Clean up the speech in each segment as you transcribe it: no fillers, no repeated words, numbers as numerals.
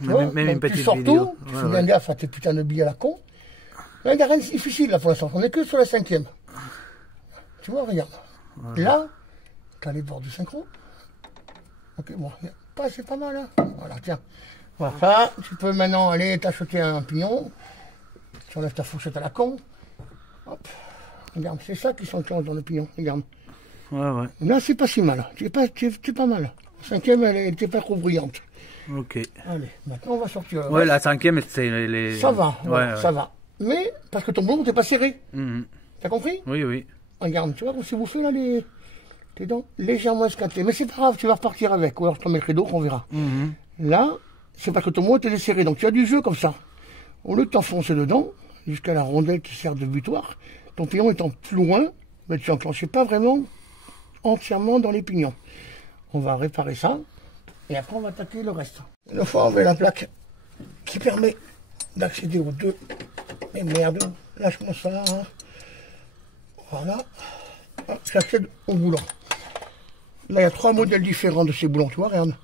Même une petite tu sors vidéo. tout, tu fais bien gaffe à tes putains de billes à la con. Là, il n'y a rien de difficile là pour l'instant, on n'est que sur la 5e. Tu vois, regarde. Voilà. Là, tu as les bords du synchro. Ok, bon, c'est pas mal, hein. Voilà, tiens. Voilà, tu peux maintenant aller t'acheter un pignon. Tu enlèves ta fourchette à la con. Hop. Regarde, c'est ça qui s'enclenche dans le pignon, regarde. Ouais. Là, c'est pas si mal. Tu es pas mal. La 5e, elle n'était pas trop bruyante. Ok. Allez, maintenant, on va sortir. Ouais, la 5e, c'est les... Ça va, ouais. Ça va. Mais, parce que ton boulon t'es pas serré. T'as compris? Oui. Regarde, tu vois, comme si vous faites là, tes dents légèrement escatées. Mais c'est pas grave, tu vas repartir avec. Ou alors je te mettrai d'autres, on verra. Là, c'est parce que ton boulon t'es serré. Donc tu as du jeu comme ça. Au lieu de t'enfoncer dedans, jusqu'à la rondelle qui sert de butoir, ton pignon étant plus loin, mais tu n'enclenchais pas vraiment entièrement dans les pignons. On va réparer ça. Et après, on va attaquer le reste. Une fois enlevé la plaque qui permet d'accéder aux deux. Mais merde, lâche-moi ça. Hein. Voilà. J'accède au boulon. Là, il y a 3 modèles différents de ces boulons. Tu vois, regarde.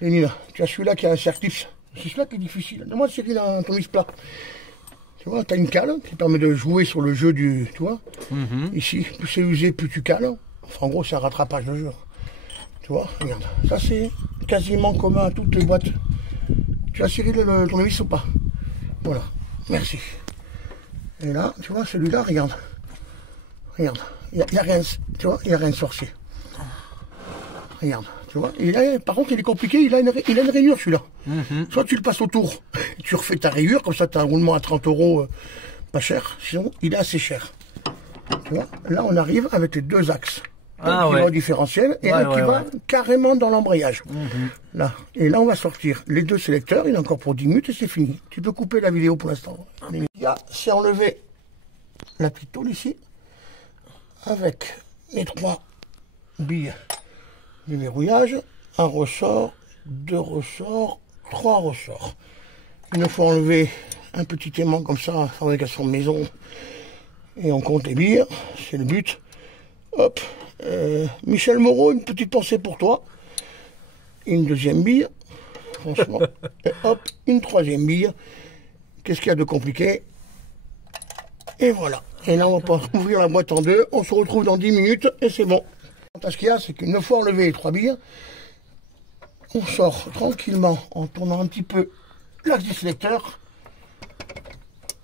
Lénine, tu as celui-là qui a un cerclipse. C'est celui-là qui est difficile. Donne-moi celui dans ton plat. Tu vois, tu as une cale qui permet de jouer sur le jeu du. Tu vois. Ici, plus c'est usé, plus tu cales. Enfin, en gros, c'est un rattrapage de jeu. Tu vois, regarde. Ça, c'est quasiment commun à toutes les boîtes. Tu as serré le tournevis ou pas? Voilà. Merci. Et là, tu vois, celui-là, regarde. Regarde. Il n'y a rien, tu vois, il n'y a rien de sorcier. Regarde, tu vois. Par contre, il est compliqué, il a une rayure, celui-là. Soit tu le passes autour, tu refais ta rayure, comme ça, tu as un roulement à 30 €, pas cher. Sinon, il est assez cher. Tu vois, là, on arrive avec les 2 axes. Un qui va au différentiel et un qui va carrément dans l'embrayage. Là. Et là, on va sortir les 2 sélecteurs. Il est encore pour 10 minutes et c'est fini. Tu peux couper la vidéo pour l'instant. C'est enlever la petite tôle ici avec les 3 billes du verrouillage. Un ressort, 2 ressorts, 3 ressorts. Une fois enlevé un petit aimant comme ça, fabrication maison, et on compte les billes. C'est le but. Hop. Michel Moreau, une petite pensée pour toi. Une 2e bille. Franchement. Et hop, une 3e bille. Qu'est-ce qu'il y a de compliqué? Et voilà. Et là, on va ouvrir la boîte en 2. On se retrouve dans 10 minutes et c'est bon. Ce qu'il y a, c'est qu'une fois enlevé les 3 billes, on sort tranquillement en tournant un petit peu l'axe du sélecteur.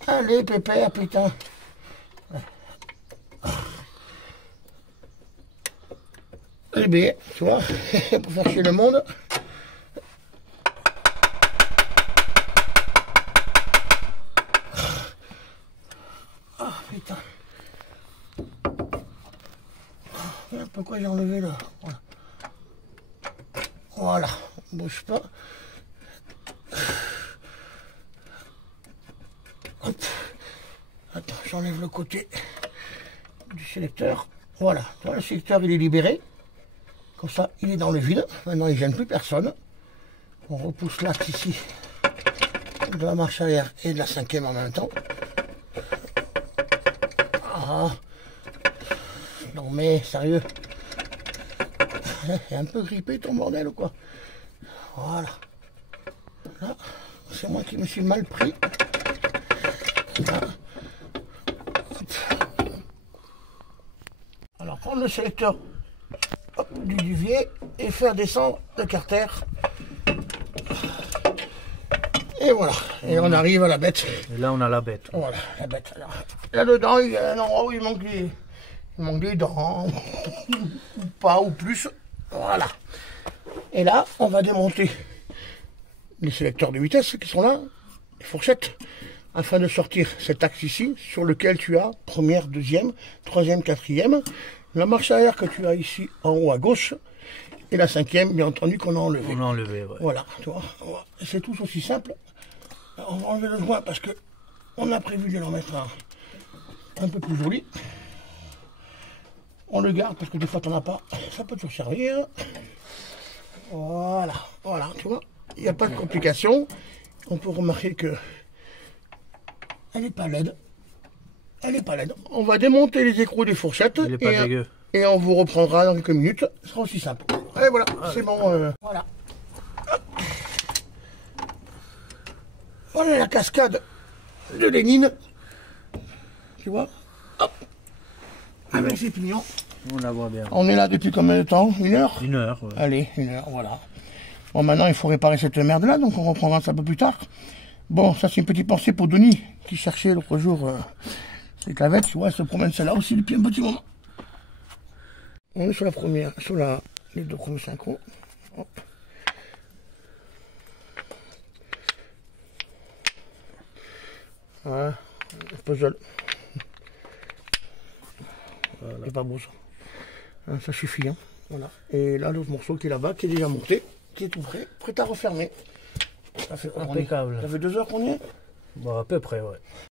Allez, pépère, putain. Les billets, tu vois, pour faire chier le monde. Ah putain. Pourquoi j'ai enlevé là? Voilà, bouge pas. Hop. Attends, j'enlève le côté du sélecteur. Voilà, le sélecteur il est libéré. Comme ça, il est dans le vide. Maintenant, il ne gêne plus personne. On repousse l'axe ici de la marche arrière et de la 5e en même temps. Ah. Non mais, sérieux. C'est un peu grippé ton bordel ou quoi? Voilà. Là, c'est moi qui me suis mal pris. Là. Alors, prendre le sélecteur du duvier et faire descendre le carter. Et voilà. Et on arrive à la bête. Et là, on a la bête. Voilà, la bête. Là-dedans, il y a un endroit où il manque des dents. Ou pas, ou plus. Voilà. Et là, on va démonter les sélecteurs de vitesse qui sont là, les fourchettes, afin de sortir cet axe ici, sur lequel tu as première, deuxième, troisième, quatrième, la marche arrière que tu as ici en haut à gauche, et la 5e, bien entendu, qu'on a enlevé. On a enlevé, ouais. Voilà, tu vois, c'est tout aussi simple. On va enlever le joint parce que on a prévu de l'en mettre un peu plus joli. On le garde parce que des fois tu n'en as pas, ça peut te servir. Voilà, voilà, tu vois, il n'y a pas de complications. On peut remarquer que elle n'est pas laide. Elle n'est pas laide. On va démonter les écrous des fourchettes. Elle n'est pas dégueu. Et on vous reprendra dans quelques minutes. Ce sera aussi simple. Allez, voilà, c'est bon. Voilà. Voilà la cascade de Lénine. Tu vois? Hop. Avec ses pignons. On la voit bien. On est là depuis combien de temps? 1 heure? 1 heure. Ouais. Allez, 1 heure, voilà. Bon, maintenant, il faut réparer cette merde-là, donc on reprendra ça un peu plus tard. Bon, ça, c'est une petite pensée pour Denis, qui cherchait l'autre jour ses clavettes. Tu vois, elle se promène celle-là aussi depuis un petit moment. On est sur la première, sur les 2 premiers synchros. Hop. Voilà, puzzle. Voilà. C'est pas beau ça. Hein, ça suffit. Hein. Voilà. Et là, l'autre morceau qui est là-bas, qui est déjà monté, qui est tout prêt, prêt à refermer. Ça fait, impeccable. Ça fait 2 heures qu'on y est? Bon, à peu près, ouais.